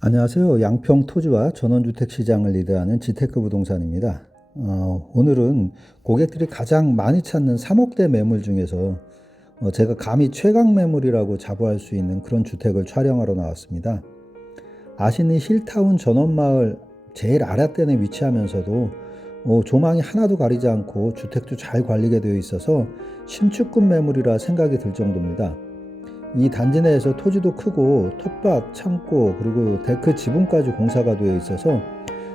안녕하세요. 양평 토지와 전원주택 시장을 리드하는 지테크 부동산입니다. 오늘은 고객들이 가장 많이 찾는 3억대 매물 중에서 제가 감히 최강 매물이라고 자부할 수 있는 그런 주택을 촬영하러 나왔습니다. 아시는 힐타운 전원마을 제일 아랫단에 위치하면서도 조망이 하나도 가리지 않고 주택도 잘 관리가 되어 있어서 신축급 매물이라 생각이 들 정도입니다. 이 단지 내에서 토지도 크고 텃밭, 창고, 그리고 데크 지붕까지 공사가 되어 있어서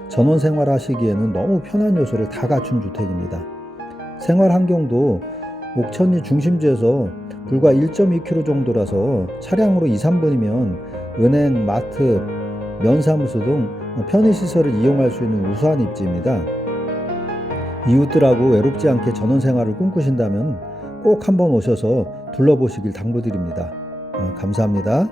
전원 생활하시기에는 너무 편한 요소를 다 갖춘 주택입니다. 생활 환경도 옥천리 중심지에서 불과 1.2km 정도라서 차량으로 2, 3분이면 은행, 마트, 면사무소 등 편의시설을 이용할 수 있는 우수한 입지입니다. 이웃들하고 외롭지 않게 전원 생활을 꿈꾸신다면 꼭 한번 오셔서 둘러보시길 당부드립니다. 감사합니다.